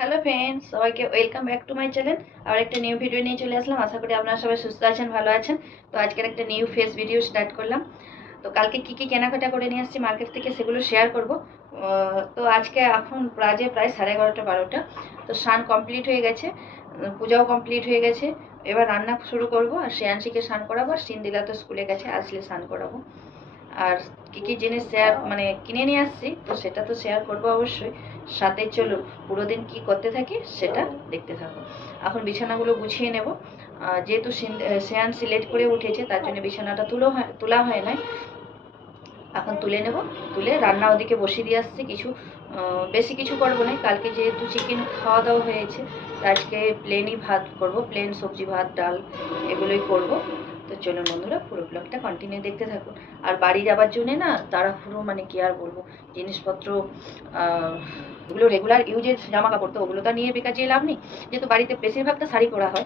Hello friends সবাইকে welcome back to my channel আর একটা new video নিয়ে চলে আসলাম। আশা করি আপনারা সবাই সুস্থ আছেন, ভালো আছেন। তো আজকের একটা নিউ ফেস ভিডিও স্টার্ট করলাম। তো কালকে কী কী কেনাকাটা করে নিয়ে আসছি মার্কেট থেকে সেগুলো শেয়ার করব। তো আজকে এখন বাজে প্রায় সাড়ে এগারোটা, বারোটা। তো স্নান কমপ্লিট হয়ে গেছে। পূজাও কমপ্লিট হয়ে গেছে। এবার রান্না শুরু করব আর শ্রেয়াংশীকে স্নান করাবো আর সিন্দিলা তো স্কুলে গেছে, আসলে স্নান করাবো। আর কী কী জিনিস শেয়ার মানে কিনে নিয়ে আসছি, তো সেটা তো শেয়ার করব অবশ্যই। সাথে চলুন পুরো দিন কী করতে থাকি সেটা দেখতে থাকো। এখন বিছানাগুলো গুছিয়ে নেব। যেহেতু শ্রেয়ান সিলেক্ট করে উঠেছে, তার জন্য বিছানাটা তুলো হয়, তোলা হয় নাই। এখন তুলে নেব। তুলে রান্না ওদিকে বসিয়ে দিয়ে আসছি। কিছু বেশি কিছু করব না। কালকে যেহেতু চিকেন খাওয়া দাওয়া হয়েছে আজকে প্লেনই ভাত করব। প্লেন সবজি ভাত, ডাল, এগুলোই করব। চলুন বন্ধুরা, পুরো ব্লগটা কন্টিনিউ দেখতে থাকুন। আর বাড়ি যাবার জন্যে না, তাড়াহুড়ো মানে কি আর বলব? জিনিসপত্র ওগুলো রেগুলার ইউজের জামা কাপড় তো, ওগুলো তো নিয়ে বেকার যেয়ে লাভ নেই। যেহেতু বাড়িতে বেশিরভাগটা শাড়ি পরা হয়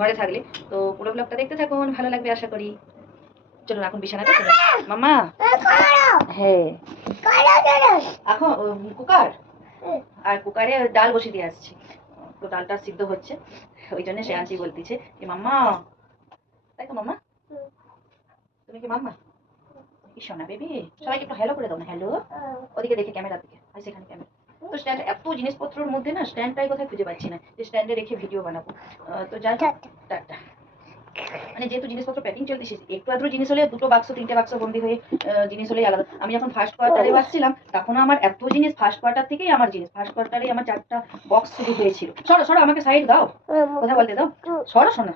ঘরে থাকলে। তো পুরো ব্লগটা দেখতে থাকুন, ভালো লাগবে আশা করি। চলুন এখন বিছানাটা তুলে মামা হ্যাঁ। এখন কুকার? আর কুকারে ডাল বসিয়ে দিয়ে আসছি। তো ডালটা সিদ্ধ হচ্ছে। ওই জন্য সে আনছি বলতেছে যে, মাম্মা! তাই তো, মাম্মা? তুমি কি মাম্মা? কি শোনা বেবি সবাইকে একটু হ্যালো করে দাও না হ্যালো ওদিকে দেখে ক্যামেরার দিকে আর সেখানে ক্যামেরা তো স্ট্যান্ড এত জিনিসপত্রের মধ্যে না স্ট্যান্ডটাই কোথায় খুঁজে পাচ্ছি না যে স্ট্যান্ডে রেখে ভিডিও বানাবো। তো যাই টাটা। মানে যেহেতু জিনিসপত্র প্যাকিং চলতেছে একটু আধটু জিনিস হলে দুটো বাক্স তিনটে বাক্স বন্দি হয়ে জিনিস হলেই আলাদা। আমি যখন ফার্স্ট কোয়ার্টারে আসছিলাম তখন আমার এত জিনিস ফার্স্ট কোয়ার্টার থেকেই আমার জিনিস। ফার্স্ট কোয়ার্টারে আমার চারটা বক্স শুরু হয়েছিল। সরো সরো আমাকে সাইড দাও। কথা বলতে দাও। সরো শোনো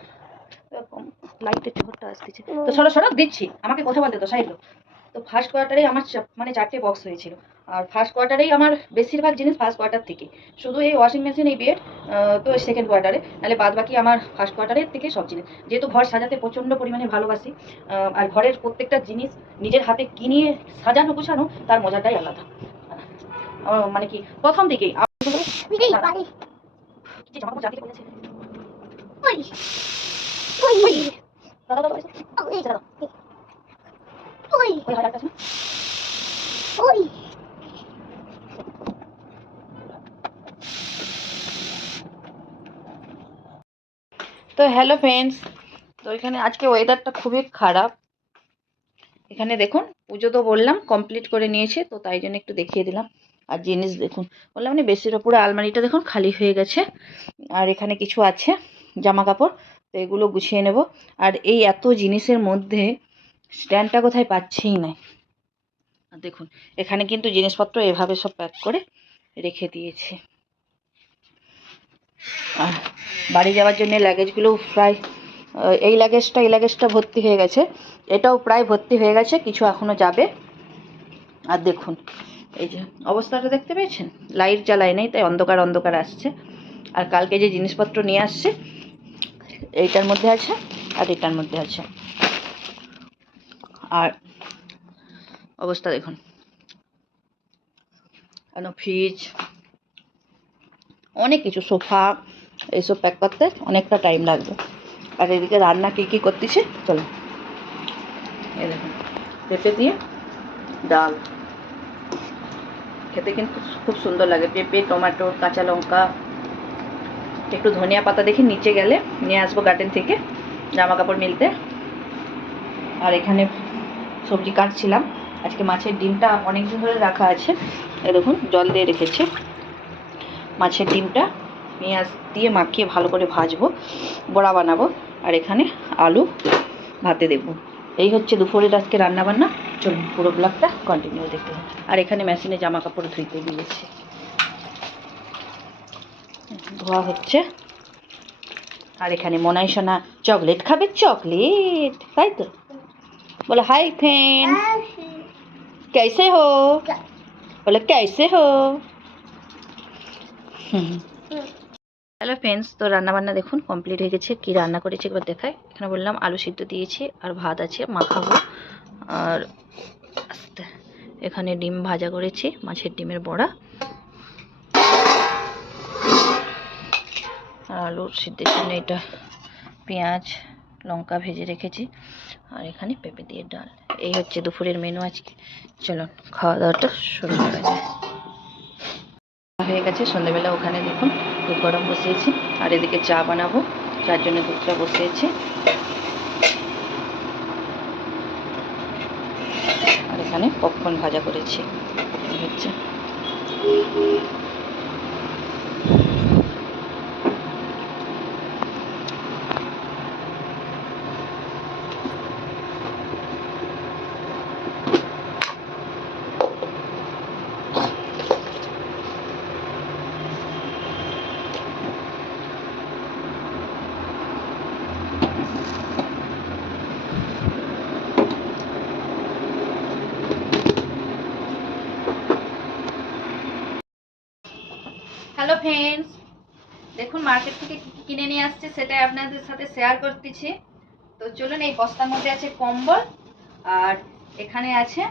লাইটের চোখটা আসতেছে। তো সরো সরো দিচ্ছি আমাকে কথা বলতে তো দাও তো ফার্স্ট কোয়ার্টারেই আমার মানে চারটে বক্স হয়েছিল। আর ফার্স্ট কোয়ার্টারেই আমার বেশিরভাগ জিনিস ফার্স্ট কোয়ার্টার থেকে। শুধু এই ওয়াশিং মেশিন এই বেড তো সেকেন্ড কোয়ার্টারে নাহলে বাদ বাকি আমার ফার্স্ট কোয়ার্টারের থেকে সব জিনিস। যেহেতু ঘর সাজাতে প্রচণ্ড পরিমাণে ভালোবাসি আর ঘরের প্রত্যেকটা জিনিস নিজের হাতে কিনিয়ে সাজানো গোছানো তার মজাটাই আলাদা। মানে কি প্রথম দিকেই। জামা কাপড় জাতিতে পড়েছে না? তো হ্যালো ফ্রেন্ডস তো এখানে আজকে ওয়েদারটা খুবই খারাপ। এখানে দেখুন, পুজো তো বললাম কমপ্লিট করে নিয়েছে, তো তাই জন্য একটু দেখিয়ে দিলাম। আর জিনিস দেখুন, বললাম মানে বেশির ওপরে আলমারিটা দেখুন, খালি হয়ে গেছে। আর এখানে কিছু আছে, জামা কাপড়। তো এগুলো গুছিয়ে নেব। আর এই এত জিনিসের মধ্যে স্ট্যান্ডটা কোথায় পাচ্ছিই না। দেখুন, এখানে কিন্তু জিনিসপত্র এভাবে সব প্যাক করে রেখে দিয়েছে। আর বাড়ি যাওয়ার জন্য লাগেজগুলো প্রায় এই লাগেজটা এই লাগেজটা ভর্তি হয়ে গেছে। এটাও প্রায় ভর্তি হয়ে গেছে, কিছু এখনও যাবে। আর দেখুন, এই যে অবস্থাটা দেখতে পেয়েছেন? লাইট জ্বালায় নেই, তাই অন্ধকার অন্ধকার আসছে। আর কালকে যে জিনিসপত্র নিয়ে আসছে এইটার মধ্যে আছে আর এটার মধ্যে আছে। আর অবস্থা দেখুন। কেন ফ্রিজ অনেক কিছু সোফা এইসব প্যাক করতে অনেকটা টাইম লাগবে। আর এদিকে রান্না কী কী করতেছে? চলো। এই দেখুন, পেঁপে দিয়ে ডাল। খেতে কিন্তু খুব সুন্দর লাগে। পেঁপে, টমেটো, কাঁচা লঙ্কা একটু ধনিয়া পাতা দেখি নিচে গেলে নিয়ে আসব গার্ডেন থেকে জামা কাপড় মিলতে। আর এখানে সবজি কাটছিলাম। আজকে মাছের ডিমটা অনেক দিন ধরে রাখা আছে। দেখুন, জল দিয়ে রেখেছি। মাছের ডিমটা পেঁয়াজ দিয়ে মাখিয়ে ভালো করে ভাজবো, বড়া বানাবো। আর এখানে আলু ভাতে দেবো। এই হচ্ছে দুপুরের আজকে রান্নাবান্না। চলুন পুরো ব্লগটা কন্টিনিউ দেখতে আর এখানে মেশিনে জামা কাপড় ধুইতে দিয়েছি। ধোয়া হচ্ছে আর এখানে মনাই সোনা চকলেট খাবে চকলেট তাই তো বলে হাই ফ্রেন্ড कैसे हो बोले कैसे हो হ্যালো ফ্রেন্ডস তো রান্না বান্না দেখুন কমপ্লিট হয়ে গেছে কি রান্না করেছি একবার দেখাই এখানে বললাম আলু সিদ্ধ দিয়েছি আর ভাত আছে মাখাবো আর আস্তে এখানে ডিম ভাজা করেছি মাছের ডিমের বড়া আর আলুর সিদ্ধের জন্য এটা পেঁয়াজ, লঙ্কা ভেজে রেখেছি। আর এখানে পেঁপে দিয়ে ডাল। এই হচ্ছে দুপুরের মেনু আজকে। চলুন, খাওয়া দাওয়াটা শুরু করা যায় হয়ে গেছে সন্ধ্যেবেলা ওখানে দেখুন দুধ গরম বসিয়েছি। আর এদিকে চা বানাবো, যার জন্য দুধটা বসিয়েছি। আর এখানে পপকর্ন ভাজা করেছি। হচ্ছে। ফ্রেন্ডস দেখুন মার্কেট থেকে কিনে নিয়ে আসছে সেটাই আপনাদের সাথে শেয়ার করতেছি। তো চলুন, এই বস্তার মধ্যে আছে কম্বল আর এখানে আছে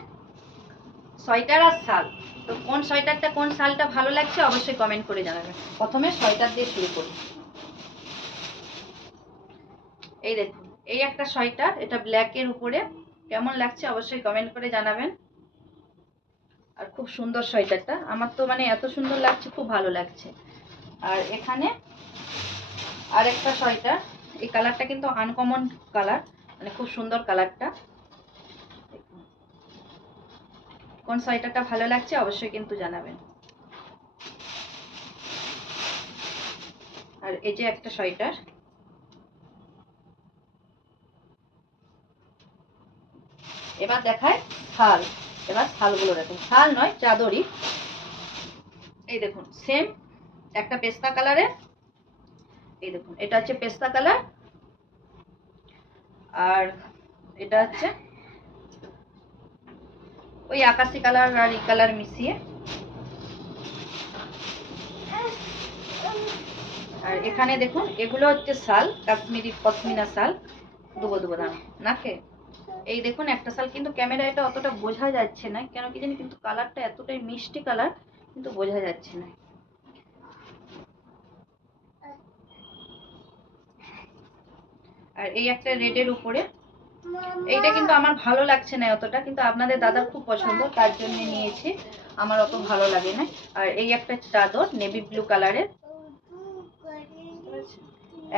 সোয়েটার আর শাল। তো কোন সোয়েটারটা, কোন শালটা ভালো লাগছে অবশ্যই কমেন্ট করে জানাবেন। প্রথমে সোয়েটার দিয়ে শুরু করি। এই দেখুন, এই একটা সোয়েটার, এটা ব্ল্যাকের উপরে। কেমন লাগছে অবশ্যই কমেন্ট করে জানাবেন। আর খুব সুন্দর সোয়েটারটা। আমার তো মানে এত সুন্দর লাগছে, খুব ভালো লাগছে। আর এখানে আর একটা সোয়েটার। এই কালারটা কিন্তু আনকমন কালার মানে খুব সুন্দর কালারটা। কোন সোয়েটারটা ভালো লাগছে অবশ্যই কিন্তু জানাবেন। আর এই যে একটা সোয়েটার। এবার দেখায় শাল এবার শালগুলো দেখুন। শাল নয়, চাদরই। এই দেখুন সেম একটা পেস্তা কালারের। এই দেখুন, এটা হচ্ছে পেস্তা কালার। আর এটা হচ্ছে ওই আকাশি কালার আর এই কালার মিশিয়ে। আর এখানে দেখুন, এগুলো হচ্ছে শাল, কাশ্মীরি পশমিনা শাল। দুবো দুবো দাম। নাকে? এই দেখুন, একটা শাল কিন্তু ক্যামেরা এটা অতটা বোঝা যাচ্ছে না, কেন কি জানি কিন্তু কালারটা এতটাই মিষ্টি কালার, কিন্তু বোঝা যাচ্ছে না। আর এই একটা রেডের উপরে, এইটা কিন্তু আমার ভালো লাগছে না অতটা, কিন্তু আপনাদের দাদার খুব পছন্দ, তার জন্য নিয়েছি, আমার অত ভালো লাগে না। আর এই একটা চাদর, নেভি ব্লু কালারের।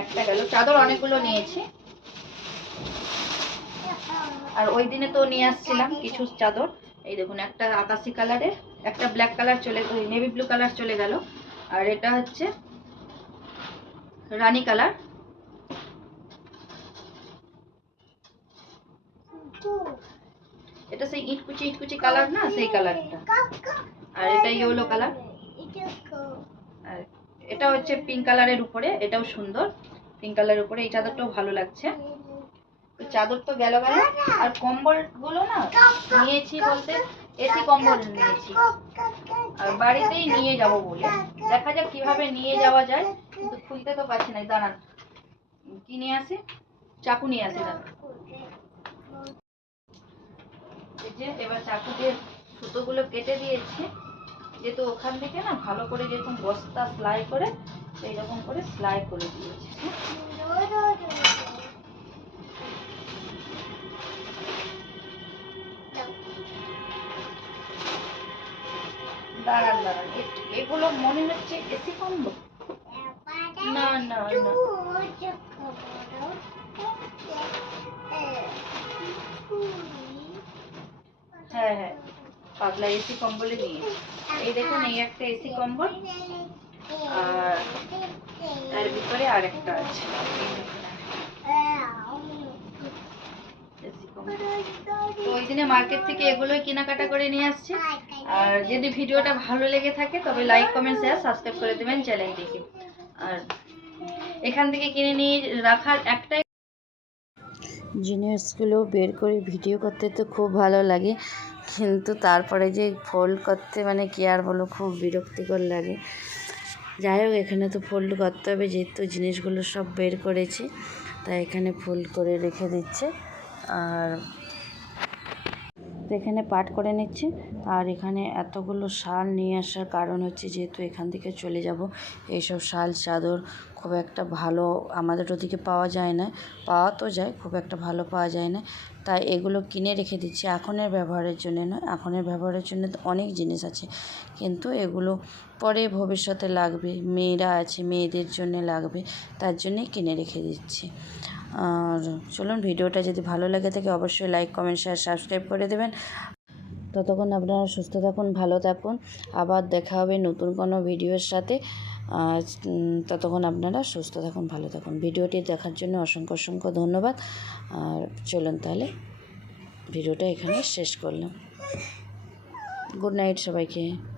একটা গেল, চাদর অনেকগুলো নিয়েছি। আর ওই দিনে তো নিয়ে আসছিলাম কিছু চাদর। এই দেখুন, একটা আকাশি কালারের, একটা ব্ল্যাক কালার চলে নেভি ব্লু কালার চলে গেল। আর এটা হচ্ছে রানী কালার। এটা সেই ইটকুচি ইটকুচি কালার না, সেই কালারটা। আর এটা ইয়েলো কালার। আর এটা হচ্ছে পিঙ্ক কালারের উপরে, এটাও সুন্দর। পিঙ্ক কালারের উপরে, এই চাদরটাও ভালো লাগছে। চাদর তো গেল গেল। আর কম্বলগুলো না নিয়েছি বলতে এসি কম্বল নিয়েছি। আর বাড়িতেই নিয়ে যাব বলে। দেখা যাক কীভাবে নিয়ে যাওয়া যায়। কিন্তু খুলতে তো পারছি না। দাঁড়ান। কি নিয়ে আসি? চাকু নিয়ে আসি, দাঁড়ান। যে, এবার চাকু দিয়ে সুতোগুলো কেটে দিয়েছি। যেহেতু ওখান থেকে না ভালো করে যেরকম বস্তা সেলাই করে সেই রকম করে সেলাই করে দিয়েছি। দাঁড়ান দাঁড়ান এগুলো মনে হচ্ছে এসি কম্বল না না হ্যাঁ হ্যাঁ। পাতলা এসি কম্বলে দিয়েছি এই দেখুন এই একটা এসি কম্বল। আর তার ভিতরে আর একটা আছে। তো ওই দিনে মার্কেট থেকে এগুলোই কেনাকাটা করে নিয়ে আসছি? আর যদি ভিডিওটা ভালো লেগে থাকে, তবে লাইক কমেন্ট শেয়ার সাবস্ক্রাইব করে দেবেন চ্যানেলটিকে। আর এখান থেকে কিনে নিয়ে রাখার একটাই জিনিসগুলো বের করে ভিডিও করতে তো খুব ভালো লাগে, কিন্তু তারপরে যে ফোল্ড করতে মানে কি আর বলো, খুব বিরক্তিকর লাগে। যাই হোক, এখানে তো ফোল্ড করতে হবে, যেহেতু জিনিসগুলো সব বের করেছি, তাই এখানে ফোল্ড করে রেখে দিচ্ছে। আর এখানে পাট করে নিচ্ছি। আর এখানে এতগুলো শাল নিয়ে আসার কারণ হচ্ছে যেহেতু এখান থেকে চলে যাব, এইসব শাল চাদর খুব একটা ভালো আমাদের ওদিকে পাওয়া যায় না। পাওয়া তো যায়, খুব একটা ভালো পাওয়া যায় না। তাই এগুলো কিনে রেখে দিচ্ছি, এখনের ব্যবহারের জন্য নয় এখনের ব্যবহারের জন্য তো অনেক জিনিস আছে। কিন্তু এগুলো পরে ভবিষ্যতে লাগবে, মেয়েরা আছে, মেয়েদের জন্য লাগবে, তার জন্যই কিনে রেখে দিচ্ছি। আর চলুন ভিডিওটা যদি ভালো লাগে থাকে অবশ্যই লাইক কমেন্ট শেয়ার সাবস্ক্রাইব করে দেবেন। ততক্ষণ আপনারা সুস্থ থাকুন, ভালো থাকুন। আবার দেখা হবে নতুন কোনো ভিডিওর সাথে। ততক্ষণ আপনারা সুস্থ থাকুন, ভালো থাকুন। ভিডিওটি দেখার জন্য অসংখ্য অসংখ্য ধন্যবাদ। আর চলুন তাহলে ভিডিওটা এখানে শেষ করলাম। গুড নাইট সবাইকে।